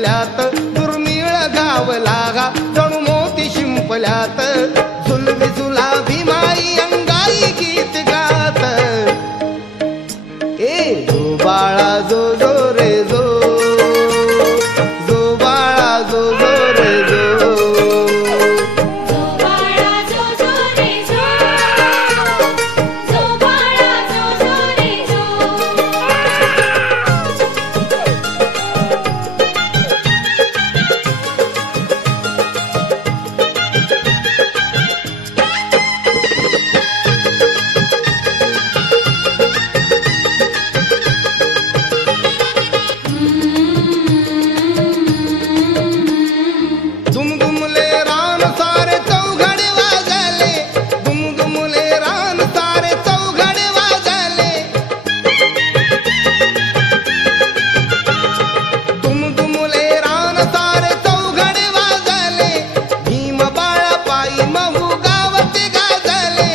शिंपल्यात दुर्मिळ गावला जणू मोती शिंपल्यात झुलवी झुलावी माई अंगाई गीत गात ए जो बाळा जो जो रे जो जो बाळा जो जो रे जो जो बाळा जो जो रे जो जो बाळा जो जो रे जो दुमदुमले रान सारे चौघडे वाजले दुमदुमले रान सारे चौघडे वाजले दुमदुमले रान सारे चौघडे वाजले भीम बाळा पायी महू गावते गाजले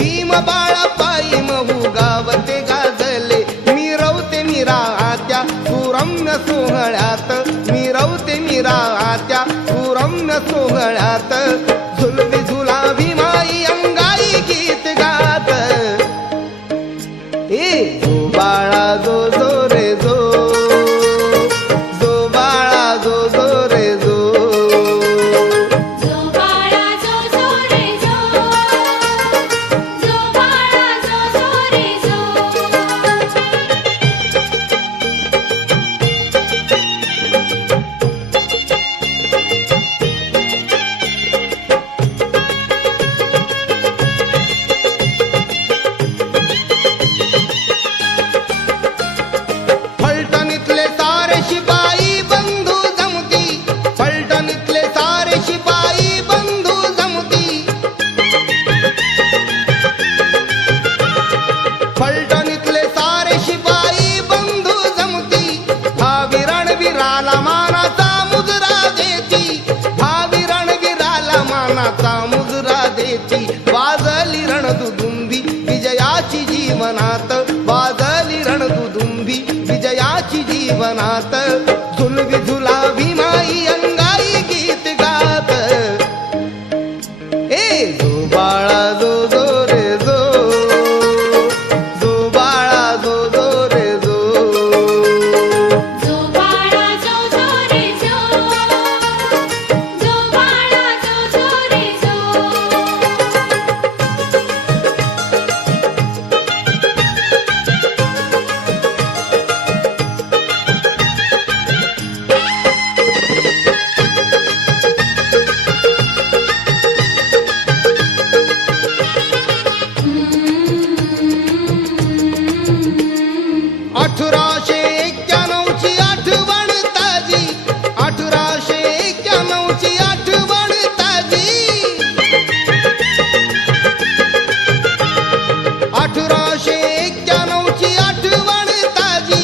भीम बाळा पायी महू गावते गाजले मिरवते मिरात्या सुरम्य सोहळ्यात मिरवते मिरात्या सुरम्य सोहळ्यात झुलवी झुलावी माई अंगाई गीत गात ए जो बाळा जो जो रे जो जो बाळा जो जो रे जो जो बाळा जो जो रे जो जो बाळा जो जो रे जो फलटणीतले सारे शिपाई बंधू जमती फलटणीतले सारे शिपाई बंधू जमती फलटणीतले सारे शिपाई बंधू जमती हा रणवीराला मानाचा मुजरा देती हा रणवीराला मानाचा मुजरा देती वाजली रणदुदुंबी विजयाची जीवनात वाजली रणदुदुंबी विजयाची जीवनात झुलवी झुलावी माई अंगाई गीत गात ए जो बाळा जो जो रे जो जो बाळा जो जो रे जो जो बाळा जो जो रे जो जो बाळा जो जो रे जो अठराशे 91ची आठवण ताजी 1891ची आठवण ताजी 1891ची आठवण ताजी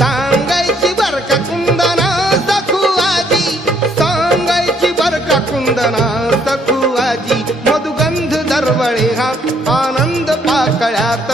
सांगायची बरका कुंदना सखू आजी सांगायची बरका कुंदना सखू आजी मधुगंध दरवळे हा आनंद पाकळ्यात